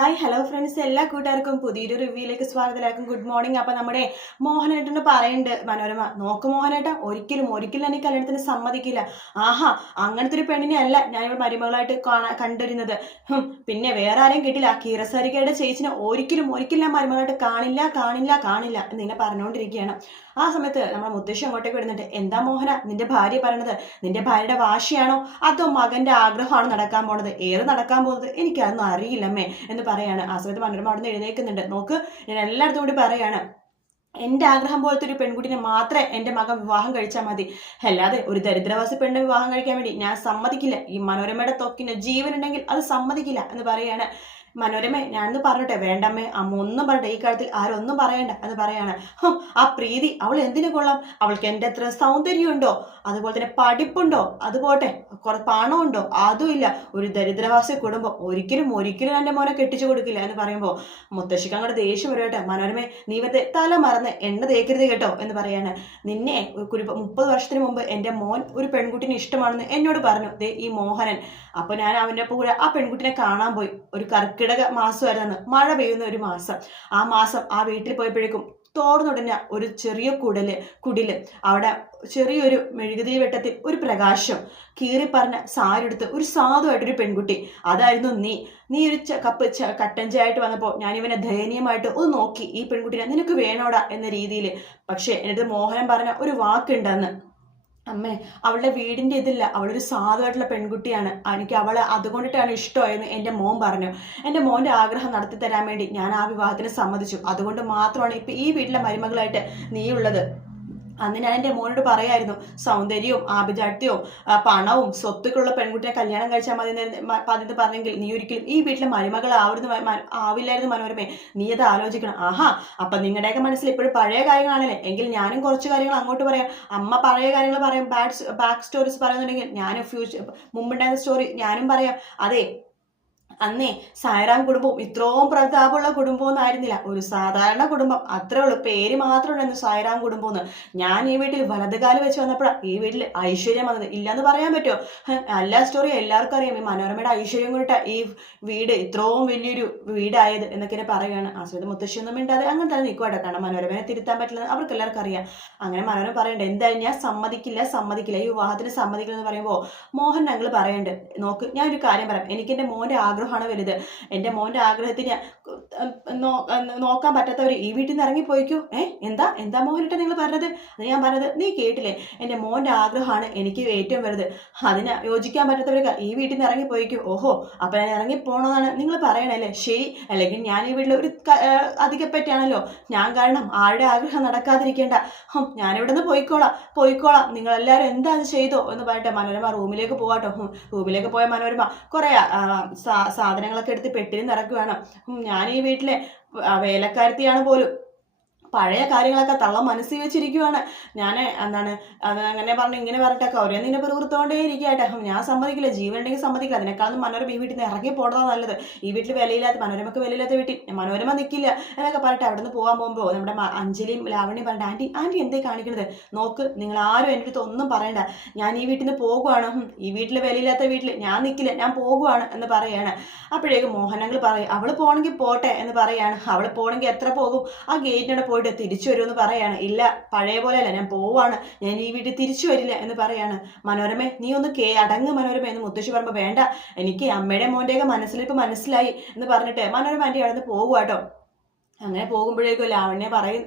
Hi hello friends എല്ലാ കൂട്ടുകാർക്കും പുതിയൊരു റിവ്യൂയിലേക്ക് സ്വാഗതമാക്കും ഗുഡ് മോർണിംഗ് അപ്പോൾ നമ്മുടെ മോഹനേട്ടന് പറയുന്നുണ്ട് മനോരമ നോക്ക് മോഹനേട്ട ഒരിക്കലും ഒരിക്കലും എനിക്ക് കല്യാണത്തിന് സമ്മതിക്കില്ല. ആഹാ അങ്ങനത്തെ ഒരു പെണ്ണിനെ അല്ല ഞാൻ ഇവിടെ മരുമകളായിട്ട് കാണാൻ കണ്ടിരുന്നത്. പിന്നെ വേറെ ആരെയും കിട്ടില്ല. കീറസാരിക്കയുടെ ചേച്ചിനെ ഒരിക്കലും ഒരിക്കലും ഞാൻ മരുമകളായിട്ട് കാണില്ല കാണില്ല കാണില്ല എന്നിങ്ങനെ പറഞ്ഞുകൊണ്ടിരിക്കുകയാണ്. ആ സമയത്ത് നമ്മുടെ മുത്തശ്ശി അങ്ങോട്ടേക്ക് വരുന്നുണ്ട്. എന്താ മോഹന? നിന്റെ ഭാര്യ പറയണത് നിന്റെ ഭാര്യയുടെ വാശിയാണോ? അതോ മകന്റെ ആഗ്രഹമാണ് നടക്കാൻ പോണത്? ഏത് നടക്കാൻ പോകുന്നത് എനിക്കതൊന്നും അറിയില്ലമ്മേ എന്ന് പറയാണ്. ആ സമയത്ത് മനോരമ അവിടെ നിന്ന് എഴുന്നേക്കുന്നുണ്ട് നോക്ക് ഞാൻ എല്ലായിടത്തും കൂടി പറയാണ് എന്റെ ആഗ്രഹം പോലത്തെ ഒരു പെൺകുട്ടിനെ മാത്രമേ എന്റെ മകൻ വിവാഹം കഴിച്ചാൽ മതി. അല്ലാതെ ഒരു ദരിദ്രവാസി പെണ്ണിനെ വിവാഹം കഴിക്കാൻ വേണ്ടി ഞാൻ സമ്മതിക്കില്ല. ഈ മനോരമയുടെ തൊക്കിന് ജീവനുണ്ടെങ്കിൽ അത് സമ്മതിക്കില്ല എന്ന് പറയാണ്. മനോരമ ഞാനൊന്ന് പറഞ്ഞോട്ടെ വേണ്ടമ്മേ അമ്മ ഒന്നും പറയട്ടെ ഈ കാര്യത്തിൽ ആരൊന്നും പറയണ്ട എന്ന് പറയാണ്. ആ പ്രീതി അവൾ എന്തിനു കൊള്ളാം? അവൾക്ക് എന്റെ അത്ര സൗന്ദര്യമുണ്ടോ? അതുപോലെ തന്നെ പഠിപ്പുണ്ടോ? അത് പോട്ടെ കുറെ പണമുണ്ടോ അതും ഇല്ല. ഒരു ദരിദ്രവാസി കുടുംബം ഒരിക്കലും ഒരിക്കലും എന്റെ മോനെ കെട്ടിച്ചു കൊടുക്കില്ല എന്ന് പറയുമ്പോൾ മുത്തശ്ശിക്ക് അങ്ങോട്ട് ദേഷ്യം വരട്ടെ. മനോരമേ നീ വെറുതെ തല മറന്ന് എണ്ണ തേക്കരുത് കേട്ടോ എന്ന് പറയാണ്. നിന്നെ ഒരു മുപ്പത് വർഷത്തിന് മുമ്പ് എന്റെ മോൻ ഒരു പെൺകുട്ടിനെ ഇഷ്ടമാണെന്ന് എന്നോട് പറഞ്ഞു. ദേ ഈ മോഹനൻ. അപ്പോൾ ഞാൻ അവന്റെ കൂടെ ആ പെൺകുട്ടിനെ കാണാൻ പോയി. ഒരു കർക്കിടക മാസമായിരുന്നു മഴ പെയ്യുന്ന ഒരു മാസം. ആ മാസം ആ വീട്ടിൽ പോയപ്പോഴേക്കും തോർന്നുടഞ്ഞ ഒരു ചെറിയ കുടൽ കുടിൽ. അവിടെ ചെറിയൊരു മെഴുകുതിരി വെട്ടത്തിൽ ഒരു പ്രകാശം കീറി പറഞ്ഞ സാരെടുത്ത് ഒരു സാധുവായിട്ടൊരു പെൺകുട്ടി. അതായിരുന്നു നീ. നീ ഒരു കപ്പ് കട്ടൻ ചായയായിട്ട് വന്നപ്പോൾ ഞാൻ ഇവനെ ദയനീയമായിട്ട് ഒന്ന് നോക്കി. ഈ പെൺകുട്ടിനെ നിനക്ക് വേണോടാ എന്ന രീതിയിൽ പക്ഷേ എന്റെ മോഹനം പറഞ്ഞ ഒരു വാക്കുണ്ടെന്ന്. അമ്മേ അവളുടെ വീടിന്റെ ഇതില്ല. അവളൊരു സാധുവായിട്ടുള്ള പെൺകുട്ടിയാണ്. എനിക്ക് അവളെ അതുകൊണ്ടിട്ടാണ് ഇഷ്ടമായെന്ന് എന്റെ മോൻ പറഞ്ഞു. എന്റെ മോന്റെ ആഗ്രഹം നടത്തി തരാൻ വേണ്ടി ഞാൻ ആ വിവാഹത്തിന് സമ്മതിച്ചു. അതുകൊണ്ട് മാത്രമാണ് ഇപ്പം ഈ വീട്ടിലെ മരുമകളായിട്ട് നീ ഉള്ളത് അന്ന് ഞാൻ എന്റെ മോനോട് പറയായിരുന്നു സൗന്ദര്യവും ആഭിജാത്യവും പണവും സ്വത്തുക്കളുള്ള പെൺകുട്ടിയെ കല്യാണം കഴിച്ചാൽ മതി എന്ന് മ- പതിന്ന് പറഞ്ഞെങ്കിൽ നീ ഒരിക്കലും ഈ വീട്ടിലെ മരുമകളാവുന്ന മ- മ- ആവില്ലായിരുന്നു മനോരമേ. നീ അത് ആലോചിക്കണം. ആഹാ അപ്പം നിങ്ങളുടെയൊക്കെ മനസ്സിൽ ഇപ്പോഴും പഴയ കാര്യങ്ങളാണല്ലേ. എങ്കിൽ ഞാനും കുറച്ച് കാര്യങ്ങൾ അങ്ങോട്ട് പറയാം. അമ്മ പഴയ കാര്യങ്ങൾ പറയും ബാക്ക് ബാക്ക് സ്റ്റോറീസ് പറയുന്നുണ്ടെങ്കിൽ ഞാനും ഫ്യൂച്ചർ മുമ്പുണ്ടായിരുന്ന സ്റ്റോറി ഞാനും പറയാം. അതെ അന്നേ സായറാം കുടുംബവും ഇത്രയും പ്രതാപമുള്ള കുടുംബമൊന്നും ആയിരുന്നില്ല. ഒരു സാധാരണ കുടുംബം. അത്രേ ഉള്ളൂ. പേര് മാത്രമേ ഉള്ളൂ സായറാം കുടുംബം എന്ന് ഞാൻ ഈ വീട്ടിൽ വലതുകാലം വെച്ച് വന്നപ്പോഴാണ് ഈ വീട്ടിൽ ഐശ്വര്യം വന്നത്. ഇല്ലെന്ന് പറയാൻ പറ്റുമോ? എല്ലാ സ്റ്റോറിയും എല്ലാവർക്കും അറിയാം. ഈ മനോരമയുടെ ഐശ്വര്യം കൂട്ടാ ഈ വീട് ഇത്രയും വലിയൊരു വീടായത് എന്നൊക്കെ പറയുകയാണ്. ആ സമയത്ത് മുത്തശ്ശിയൊന്നും മിണ്ടാതെ അങ്ങനെ തന്നെ നിൽക്കുവാട്ടെ. കാരണം മനോരമനെ തിരുത്താൻ പറ്റില്ല അവർക്ക് എല്ലാവർക്കും അറിയാം. അങ്ങനെ മനോരമ പറയണ്ട എന്തായാലും ഞാൻ സമ്മതിക്കില്ല സമ്മതിക്കില്ല. ഈ വിവാഹത്തിന് സമ്മതിക്കില്ല എന്ന് പറയുമ്പോൾ മോഹൻ ഞങ്ങൾ പറയണ്ട്. നോക്ക് ഞാൻ ഒരു കാര്യം പറയാം. എനിക്ക് എന്റെ മോന്റെ ആഗ്രഹമാണ് വലുത്. എന്റെ മോന്റെ ആഗ്രഹത്തിന് നോക്കാൻ പറ്റാത്തവർ ഈ വീട്ടിൽ നിന്ന് ഇറങ്ങിപ്പോയിക്കോ ഏ എന്താ? എന്താ മോഹനിട്ട് നിങ്ങൾ പറഞ്ഞത്? അത് ഞാൻ പറഞ്ഞത് നീ കേട്ടില്ലേ? എന്റെ മോന്റെ ആഗ്രഹമാണ് എനിക്ക് ഏറ്റവും വലുത്. അതിന് യോജിക്കാൻ പറ്റാത്തവരൊക്കെ ഈ വീട്ടിൽ നിന്ന് ഇറങ്ങിപ്പോയിക്കോ ഓഹോ അപ്പം ഞാൻ ഇറങ്ങി പോകണമെന്നാണ് നിങ്ങൾ പറയണല്ലേ? ശരി അല്ലെങ്കിൽ ഞാൻ ഈ വീട്ടിൽ ഒരു അധികപ്പറ്റിയാണല്ലോ ഞാൻ കാരണം ആരുടെ ആഗ്രഹം നടക്കാതിരിക്കേണ്ട. ഞാനിവിടെ നിന്ന് പോയിക്കോളാം. പോയിക്കോളാം. നിങ്ങൾ എല്ലാവരും എന്താ അത് ചെയ്തോ? എന്ന് പറഞ്ഞിട്ട് മനോരമ റൂമിലേക്ക് പോവാട്ടോ. ഹും, റൂമിലേക്ക് പോയ മനോരമ കുറേ സാധനങ്ങളൊക്കെ എടുത്ത് പെട്ടിയിൽ നിറക്കുകയാണ് ഞാൻ ഈ വീട്ടിലെ വേലക്കാരത്തിയാണ് പോലും. പഴയ കാര്യങ്ങളൊക്കെ തള്ള മനസ്സിൽ വെച്ചിരിക്കുവാണ്. ഞാൻ എന്താണ് അത് അങ്ങനെ പറഞ്ഞു ഇങ്ങനെ പറഞ്ഞിട്ടൊക്കെ അവരെ നിന്നെ പിറുപിറുത്തോണ്ടേ ഇരിക്കട്ടെ ഞാൻ സമ്മതിക്കില്ല ജീവൻ ഉണ്ടെങ്കിൽ സമ്മതിക്കില്ല. അതിനേക്കാളും മനോരമ ഈ വീട്ടിൽ നിന്ന് ഇറങ്ങി പോടുന്നതാ നല്ലത്. ഈ വീട്ടിൽ വിലയില്ലാത്ത മനോരമക്ക് വിലയില്ലാത്ത വീട്ടിൽ മനോരമ നിൽക്കില്ല എന്നൊക്കെ പറഞ്ഞിട്ട് അവിടെ നിന്ന് പോകാൻ പോകുമ്പോൾ നമ്മുടെ അഞ്ജലിയും ലാവണിയും പറഞ്ഞിട്ട് ആന്റി ആന്റി എന്തേ കാണിക്കണത്? നോക്ക് നിങ്ങൾ ആരും എന്റെ അടുത്ത് ഒന്നും പറയണ്ട. ഞാൻ ഈ വീട്ടിൽ നിന്ന് പോകുവാണ്. ഈ വീട്ടിൽ വിലയില്ലാത്ത വീട്ടിൽ ഞാൻ നിൽക്കില്ല ഞാൻ പോകുവാണ് എന്ന് പറയാണ്. അപ്പോഴേക്കും മോഹനങ്ങൾ പറയും അവൾ പോകണമെങ്കിൽ പോട്ടെ എന്ന് പറയാണ്. അവൾ പോകണമെങ്കിൽ എത്ര പോകും? ആ ഗേറ്റിനോട് പോയിട്ട് തിരിച്ചു വരുമെന്ന് പറയാണ്. ഇല്ല പഴയ പോലെയല്ല ഞാൻ പോവാണ്. ഞാൻ ഈ വീട്ടിൽ തിരിച്ചു വരില്ല എന്ന് പറയാണ്. മനോരമ നീ ഒന്ന് കേ അടങ്ങ് മനോരമ എന്ന് മുത്തശ്ശി പറയുമ്പോൾ വേണ്ട. എനിക്ക് അമ്മയുടെ മോന്റെയൊക്കെ മനസ്സിലിപ്പോൾ മനസ്സിലായി എന്ന് പറഞ്ഞിട്ട് മനോരമ ആന്റി അവിടെ നിന്ന് പോകുവാട്ടോ അങ്ങനെ പോകുമ്പോഴേക്കും ലാവണ്യ പറയും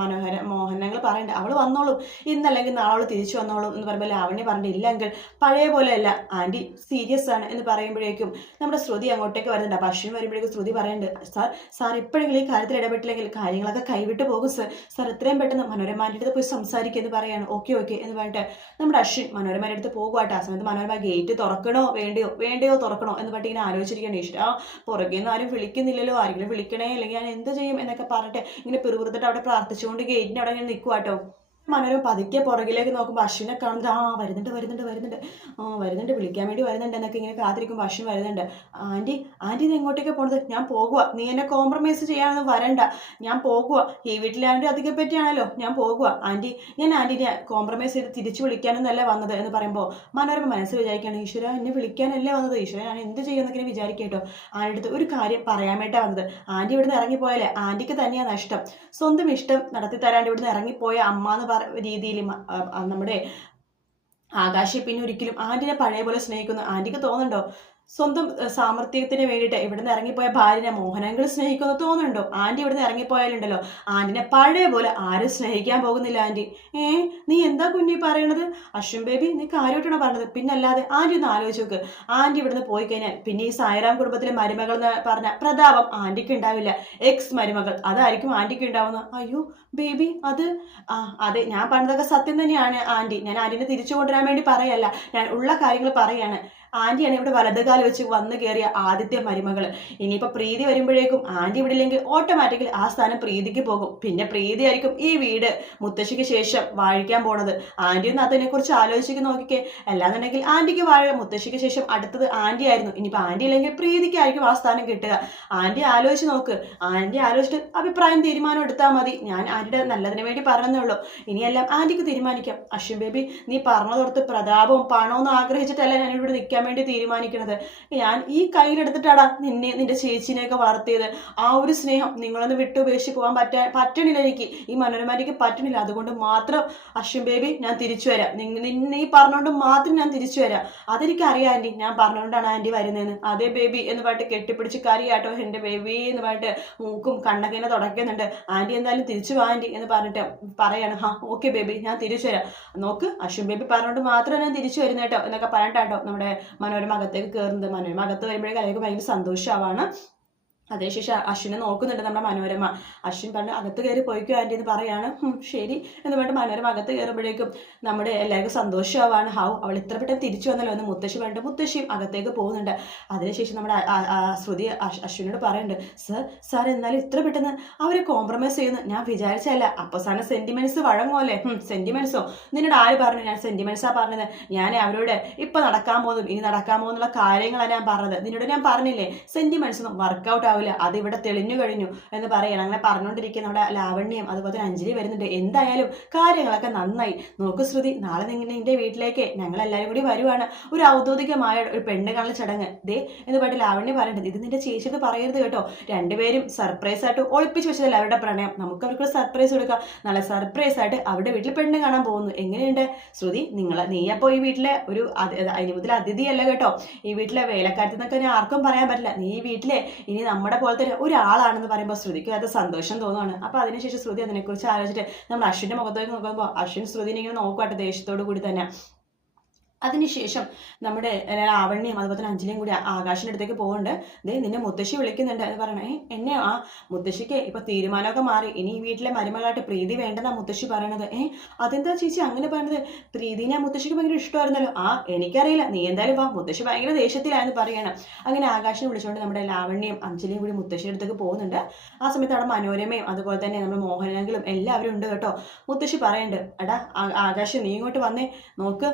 മനോഹര മോഹനങ്ങൾ പറയണ്ട. അവൾ വന്നോളും. ഇന്നല്ലെങ്കിൽ നാളെ അവൾ തിരിച്ചു വന്നോളും എന്ന് പറയുമ്പോൾ ലാവണ്യ പറഞ്ഞിട്ട് പഴയ പോലെയല്ല ആന്റി സീരിയസ് ആണ് എന്ന് പറയുമ്പോഴേക്കും നമ്മുടെ ശ്രുതി അങ്ങോട്ടേക്ക് വരുന്നുണ്ട്. അപ്പം അശ്വിൻ വരുമ്പോഴേക്കും ശ്രുതി പറയുന്നുണ്ട് സാർ സാർ ഇപ്പോഴെങ്കിലും ഈ കാര്യത്തിൽ ഇടപെട്ടില്ലെങ്കിൽ കാര്യങ്ങളൊക്കെ കൈവിട്ട് പോകും സർ. സാർ എത്രയും പെട്ടെന്ന് മനോരമാന്റെ അടുത്ത് പോയി സംസാരിക്കുക എന്ന് പറയാണ്. ഓക്കെ ഓക്കെ എന്ന് പറഞ്ഞിട്ട് നമ്മുടെ അശ്വിൻ മനോരമയുടെ അടുത്ത് പോകുവാട്ടെ ആ സമയത്ത് മനോരമ ഗേറ്റ് തുറക്കണോ വേണ്ടയോ വേണ്ടയോ തുറക്കണോ എന്ന് പറഞ്ഞിട്ട് ഇങ്ങനെ ആലോചിച്ചിരിക്കുകയാണ് ഈശ്വര. പുറകെ നിന്ന് ആരും വിളിക്കുന്നില്ലല്ലോ. ആരെങ്കിലും വിളിക്കണേ അല്ലെങ്കിൽ ഞാൻ എന്ത് ചെയ്യും എന്നൊക്കെ പറഞ്ഞിട്ട് ഇങ്ങനെ പിറുപിറുത്തിട്ട് അവിടെ പ്രാർത്ഥിച്ചുകൊണ്ട് ഗേറ്റിന്റെ അവിടെ ഇങ്ങനെ നിൽക്കുവാട്ടോ മനോരമ പതുക്കെ പുറകിലേക്ക് നോക്കുമ്പോൾ അശ്വിനെ കാണുന്നത് ആ വരുന്നുണ്ട് വരുന്നുണ്ട് വരുന്നുണ്ട്. ആ വരുന്നുണ്ട് വിളിക്കാൻ വേണ്ടി വരുന്നുണ്ട് എന്നൊക്കെ ഇങ്ങനെ കാത്തിരിക്കുമ്പോൾ അശ്വിൻ വരുന്നുണ്ട്. ആന്റി ആന്റി ഇത് എങ്ങോട്ടേക്ക് പോണത്? ഞാൻ പോകുക നീ എന്നെ കോംപ്രമൈസ് ചെയ്യാനൊന്നും വരണ്ട. ഞാൻ പോകുക ഈ വീട്ടിലെ അധികം പറ്റിയാണല്ലോ ഞാൻ പോകുക ആന്റി ഞാൻ ആന്റിനെ കോംപ്രമൈസ് ചെയ്ത് തിരിച്ചു വിളിക്കാനൊന്നല്ല വന്നത് എന്ന് പറയുമ്പോൾ മനോരമ മനസ്സ് വിചാരിക്കുകയാണ് ഈശ്വര എന്നെ വിളിക്കാനല്ലേ വന്നത്? ഈശ്വര ഞാൻ എന്ത് ചെയ്യുമെന്നൊക്കെ വിചാരിക്കട്ടോ അടുത്ത് ഒരു കാര്യം പറയാൻ വേണ്ടിയാണ് വന്നത്. ആന്റി ഇവിടുന്ന് ഇറങ്ങിപ്പോയാലേ ആന്റിക്ക് തന്നെയാണ് നഷ്ടം. സ്വന്തം ഇഷ്ടം നടത്തി തരാണ്ട് ഇവിടുന്ന് ഇറങ്ങിപ്പോയ അമ്മ എന്ന് രീതിയിൽ നമ്മുടെ ആകാശെ പിന്നെ ഒരിക്കലും ആന്റിനെ പഴയ പോലെ സ്നേഹിക്കുന്നു ആന്റിക്ക് തോന്നുന്നുണ്ടോ? സ്വന്തം സാമർത്ഥ്യത്തിന് വേണ്ടിയിട്ട് ഇവിടുന്ന് ഇറങ്ങിപ്പോയ ഭാര്യനെ മോഹനങ്ങൾ സ്നേഹിക്കുമെന്ന് തോന്നുന്നുണ്ടോ? ആന്റി ഇവിടുന്ന് ഇറങ്ങിപ്പോയാലുണ്ടല്ലോ. ആന്റിനെ പഴയ പോലെ ആരും സ്നേഹിക്കാൻ പോകുന്നില്ല ആന്റി ഏ നീ എന്താ കുഞ്ഞി പറയണത്? അശ്വിൻ ബേബി നീ കാര്യമായിട്ടാണോ പറഞ്ഞത്? പിന്നല്ലാതെ ആന്റി ഒന്ന് ആലോചിച്ച് നോക്ക്. ആന്റി ഇവിടുന്ന് പോയി കഴിഞ്ഞാൽ പിന്നെ ഈ സായറാം കുടുംബത്തിലെ മരുമകൾ എന്ന് പറഞ്ഞ പ്രതാപം ആന്റിക്ക് ഉണ്ടാവില്ല. എക്സ് മരുമകൾ. അതായിരിക്കും ആന്റിക്ക് ഉണ്ടാവുന്നത്. അയ്യോ ബേബി അത്? ആ അതെ ഞാൻ പറഞ്ഞതൊക്കെ സത്യം തന്നെയാണ് ആന്റി ഞാൻ ആന്റിനെ തിരിച്ചു കൊണ്ടുവരാൻ വേണ്ടി പറയല്ല. ഞാൻ ഉള്ള കാര്യങ്ങൾ പറയാണ്. ആന്റിയാണ് ഇവിടെ വലതുകാൽ വെച്ച് വന്നു കയറിയ ആദ്യത്തെ മരുമകൾ ഇനിയിപ്പോൾ പ്രീതി വരുമ്പോഴേക്കും ആന്റി ഇവിടില്ലെങ്കിൽ ഓട്ടോമാറ്റിക്കലി ആ സ്ഥാനം പ്രീതിക്ക് പോകും. പിന്നെ പ്രീതി ആയിരിക്കും ഈ വീട് മുത്തശ്ശിക്ക് ശേഷം വാഴിക്കാൻ പോണത്. ആന്റി ഒന്ന് കുറിച്ച് ആലോചിച്ച് നോക്കിക്കേ. അല്ലാന്നുണ്ടെങ്കിൽ ആന്റിക്ക് വാഴ മുത്തശ്ശിക്ക് ശേഷം അടുത്തത് ആന്റി ആയിരുന്നു. ഇനിയിപ്പോൾ ആന്റി ഇല്ലെങ്കിൽ പ്രീതിക്കായിരിക്കും ആ സ്ഥാനം കിട്ടുക. ആന്റി ആലോചിച്ച് നോക്ക്. ആന്റി ആലോചിച്ചിട്ട് അഭിപ്രായം തീരുമാനം എടുത്താൽ മതി. ഞാൻ ആന്റിയുടെ നല്ലതിന് വേണ്ടി പറഞ്ഞുള്ളൂ ഇനിയെല്ലാം ആന്റിക്ക് തീരുമാനിക്കാം. അശ്വിൻ ബേബി നീ പറഞ്ഞതോർത്ത് പ്രതാപവും പണവും ആഗ്രഹിച്ചിട്ടല്ല ഞാൻ ഇവിടെ നിൽക്കാൻ വേണ്ടി തീരുമാനിക്കുന്നത്. ഞാൻ ഈ കയ്യിലെടുത്തിട്ടാടാ നിന്നെ നിന്റെ ചേച്ചിനെയൊക്കെ വളർത്തിയത്. ആ ഒരു സ്നേഹം നിങ്ങളൊന്ന് വിട്ടുപേക്ഷിച്ച് പോകാൻ പറ്റാ പറ്റണില്ല എനിക്ക്. ഈ മനോരമാരിക്ക് പറ്റണില്ല. അതുകൊണ്ട് മാത്രം അശ്വിൻ ബേബി ഞാൻ തിരിച്ചു വരാം. നിന്നെ ഈ പറഞ്ഞുകൊണ്ട് മാത്രം ഞാൻ തിരിച്ചു വരാം. അതെനിക്ക് അറിയാം ആന്റി ഞാൻ പറഞ്ഞുകൊണ്ടാണ് ആന്റി വരുന്നതെന്ന്. അതേ ബേബി എന്ന് പറഞ്ഞിട്ട് കെട്ടിപ്പിടിച്ച് കറിയാട്ടോ എന്റെ ബേബി എന്ന് പറഞ്ഞിട്ട് മൂക്കും കണ്ണൊക്കെ ഇങ്ങനെ തുടക്കുന്നുണ്ട് ആന്റി എന്തായാലും തിരിച്ചു വാ ആന്റി എന്ന് പറഞ്ഞിട്ട് പറയാണ്. ഹാ ഓക്കെ ബേബി ഞാൻ തിരിച്ചു വരാം. നോക്ക് അശ്വിൻ ബേബി പറഞ്ഞുകൊണ്ട് മാത്രം ഞാൻ തിരിച്ചു വരുന്നേട്ടോ എന്നൊക്കെ പറഞ്ഞിട്ടാട്ടോ നമ്മുടെ മനോരമ അകത്തേക്ക് കയറുന്നത് മനോരമ അകത്ത് വരുമ്പോഴേക്കും അയാൾക്ക് ഭയങ്കര സന്തോഷമാവാണ്. അതേശേഷം അശ്വിനെ നോക്കുന്നുണ്ട് നമ്മുടെ മനോരമ. അശ്വിൻ പറഞ്ഞു അകത്ത് കയറി പോയിക്കോ ആന്റി എന്ന് പറയാണ്. ശരി എന്ന് പറഞ്ഞിട്ട് മനോരമ അകത്ത് കയറുമ്പോഴേക്കും നമ്മുടെ എല്ലാവർക്കും സന്തോഷമാവാണ് ഹൗ അവൾ ഇത്ര പെട്ടെന്ന് തിരിച്ചു വന്നല്ലോ എന്ന് മുത്തശ്ശി പറഞ്ഞിട്ട് മുത്തശ്ശിയും അകത്തേക്ക് പോകുന്നുണ്ട്. അതിനുശേഷം നമ്മുടെ ശ്രുതി അശ്വിനോട് പറയുന്നുണ്ട് സർ സാർ എന്നാലും ഇത്ര പെട്ടെന്ന് അവരെ കോംപ്രമൈസ് ചെയ്യുന്നു. ഞാൻ വിചാരിച്ചല്ല അപ്പോൾ സാറിന് സെന്റിമെന്റ്സ് വഴങ്ങുമല്ലേ? സെന്റിമെന്റ്സോ നിന്നോട് ആര് പറഞ്ഞു? ഞാൻ സെന്റിമെന്റ്സാണ് പറഞ്ഞത്. ഞാൻ അവരോട് ഇപ്പം നടക്കാൻ പോകുന്നു ഇനി നടക്കാൻ പോകുന്നുള്ള കാര്യങ്ങളാണ് ഞാൻ പറഞ്ഞത്. നിന്നോട് ഞാൻ പറഞ്ഞില്ലേ? സെന്റിമെന്റ്സ് ഒന്നും വർക്കൗട്ട് ആവില്ല അത് ഇവിടെ തെളിഞ്ഞു കഴിഞ്ഞു എന്ന് പറയണം. അങ്ങനെ പറഞ്ഞുകൊണ്ടിരിക്കുന്ന നമ്മുടെ ലാവണ്യം അതുപോലെ തന്നെ അഞ്ജലി വരുന്നുണ്ട്. എന്തായാലും കാര്യങ്ങളൊക്കെ നന്നായി. നോക്ക് ശ്രുതി നാളെ നിങ്ങൾ നിന്റെ വീട്ടിലേക്ക് ഞങ്ങൾ എല്ലാവരും കൂടി വരുവാണ്. ഒരു ഔദ്യോഗികമായ ഒരു പെണ്ണ് കാണൽ ചടങ്ങ്. ദേ എന്ന് പറഞ്ഞിട്ട് ലാവണ്യം പറയേണ്ടത് ഇത് നിന്റെ ചേച്ചിയോട് പറയരുത് കേട്ടോ. രണ്ടുപേരും സർപ്രൈസ് ആയിട്ട് ഒളിപ്പിച്ച് വെച്ചതല്ല അവരുടെ പ്രണയം. നമുക്ക് അവർക്ക് സർപ്രൈസ് കൊടുക്കാം. നല്ല സർപ്രൈസ് ആയിട്ട് അവരുടെ വീട്ടിൽ പെണ്ണ് കാണാൻ പോകുന്നു. എങ്ങനെയുണ്ട്? ശ്രുതി നിങ്ങൾ നീ അപ്പോൾ ഈ വീട്ടിലെ ഒരു മുതൽ അതിഥിയല്ല കേട്ടോ. ഈ വീട്ടിലെ വേലക്കാരത്തിൽ നിന്നൊക്കെ ആർക്കും പറയാൻ പറ്റില്ല. നീ ഈ വീട്ടിലെ ഇനി നമ്മൾ നമ്മുടെ പോലത്തെ ഒരാളാണെന്ന് പറയുമ്പോൾ ശ്രുതിക്ക് അത് സന്തോഷം തോന്നുവാണ്. അപ്പോൾ അതിനുശേഷം ശ്രുതി അതിനെക്കുറിച്ച് ആലോചിച്ചിട്ട് നമ്മൾ അശ്വിന്റെ മുഖത്തേക്ക് നോക്കുമ്പോൾ അശ്വിൻ ശ്രുതിനെ ഇങ്ങനെ നോക്കുവാട്ടെ ദേഷ്യത്തോടു കൂടി തന്നെ. അതിനുശേഷം നമ്മുടെ ലാവണ്യം അതുപോലെ തന്നെ അഞ്ജലിയും കൂടി ആകാശിന്റെ അടുത്തേക്ക് പോകുന്നുണ്ട് ദേ നിന്നെ മുത്തശ്ശി വിളിക്കുന്നുണ്ട്. എന്ന് പറയണേ എന്നെ ആ മുത്തശ്ശിക്ക് ഇപ്പൊ തീരുമാനമൊക്കെ മാറി. ഇനി ഈ വീട്ടിലെ മരുമകളായിട്ട് പ്രീതി വേണ്ടെന്നാ മുത്തശ്ശി പറയണത്. ഏ അതെന്താ ചേച്ചി അങ്ങനെ പറയണത്? പ്രീതിനെ മുത്തശ്ശിക്ക് ഭയങ്കര ഇഷ്ടമായിരുന്നല്ലോ. ആ എനിക്കറിയില്ല. നീ എന്തായാലും ആ മുത്തശ്ശി ഭയങ്കര ദേഷ്യത്തിലായെന്ന് പറയണം. അങ്ങനെ ആകാശിനെ വിളിച്ചുകൊണ്ട് നമ്മുടെ ലാവണ്യം അഞ്ജലിയും കൂടി മുത്തശ്ശിയുടെ അടുത്തേക്ക് പോകുന്നുണ്ട്. ആ സമയത്ത് അവിടെ മനോരമയും അതുപോലെ തന്നെ നമ്മുടെ മോഹനങ്ങളും എല്ലാവരും ഉണ്ട് കേട്ടോ. മുത്തശ്ശി പറയുന്നുണ്ട് എടാ ആകാശം നീ ഇങ്ങോട്ട് വന്നേ. നോക്ക്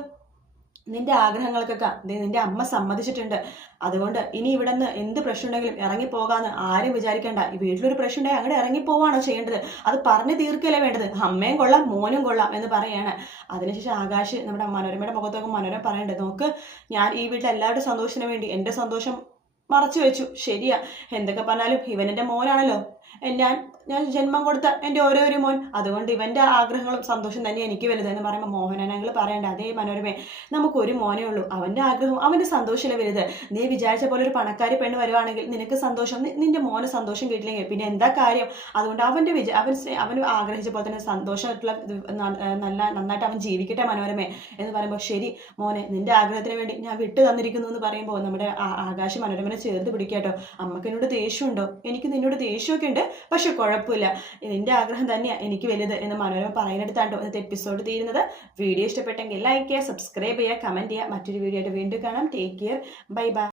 നിന്റെ ആഗ്രഹങ്ങൾക്കൊക്കെ നിന്റെ അമ്മ സമ്മതിച്ചിട്ടുണ്ട്. അതുകൊണ്ട് ഇനി ഇവിടെ നിന്ന് എന്ത് പ്രശ്നമുണ്ടെങ്കിലും ഇറങ്ങിപ്പോകാന്ന് ആരും വിചാരിക്കേണ്ട. ഈ വീട്ടിലൊരു പ്രശ്നം ഉണ്ടെങ്കിൽ അങ്ങനെ ഇറങ്ങിപ്പോവാണോ ചെയ്യേണ്ടത്. അത് പറഞ്ഞു തീർക്കല്ലേ വേണ്ടത്. അമ്മയും കൊള്ളാം മോനും കൊള്ളാം എന്ന് പറയാണ്. അതിനുശേഷം ആകാശ് നമ്മുടെ മനോരമയുടെ മുഖത്തൊക്കെ മനോരമ പറയേണ്ടത് നോക്ക് ഞാൻ ഈ വീട്ടിൽ എല്ലാവരുടെ സന്തോഷത്തിന് വേണ്ടി എന്റെ സന്തോഷം മറച്ചു വെച്ചു. ശരിയാ. എന്തൊക്കെ പറഞ്ഞാലും ഇവൻ എന്റെ മോനാണല്ലോ. ഞാൻ ഞാൻ ജന്മം കൊടുത്ത എന്റെ ഓരോരോ മോൻ. അതുകൊണ്ട് ഇവന്റെ ആഗ്രഹങ്ങളും സന്തോഷം തന്നെ എനിക്ക് വലുതെന്ന് പറയുമ്പോൾ മോഹനനങ്ങൾ പറയണ്ട അതേ മനോരമേ നമുക്ക് ഒരു മോനേ ഉള്ളൂ. അവന്റെ ആഗ്രഹം അവന്റെ സന്തോഷമല്ലേ വലുത്. നീ വിചാരിച്ച പോലെ ഒരു പണക്കാരി പെണ്ണ് വരുവാണെങ്കിൽ നിനക്ക് സന്തോഷം നിന്റെ മോന് സന്തോഷം കിട്ടില്ലെങ്കിൽ പിന്നെ എന്താ കാര്യം? അതുകൊണ്ട് അവന്റെ വിജ അവൻ അവൻ ആഗ്രഹിച്ച പോലെ തന്നെ സന്തോഷമായിട്ടുള്ള നല്ല നന്നായിട്ട് അവൻ ജീവിക്കട്ടെ മനോരമേ എന്ന് പറയുമ്പോൾ ശരി മോനെ നിന്റെ ആഗ്രഹത്തിന് വേണ്ടി ഞാൻ വിട്ടു തന്നിരിക്കുന്നു എന്ന് പറയുമ്പോൾ നമ്മുടെ ആകാശ മനോരമനെ ചേർത്ത് പിടിക്കാട്ടോ. അമ്മയ്ക്ക് എന്നോട് ദേഷ്യമുണ്ടോ? എനിക്ക് നിന്നോട് ദേഷ്യമൊക്കെ ഉണ്ട്. പക്ഷെ കുഴപ്പമില്ല. എന്റെ ആഗ്രഹം തന്നെയാണ് എനിക്ക് വലുത് എന്ന് മനോരമ പറയുന്നിടത്താണ്ടോ ഇന്നത്തെ എപ്പിസോഡ് തീരുന്നത്. വീഡിയോ ഇഷ്ടപ്പെട്ടെങ്കിൽ ലൈക്ക് ചെയ്യുക സബ്സ്ക്രൈബ് ചെയ്യുക കമന്റ് ചെയ്യുക. മറ്റൊരു വീഡിയോ ആയിട്ട് വീണ്ടും കാണാം. Take care bye bye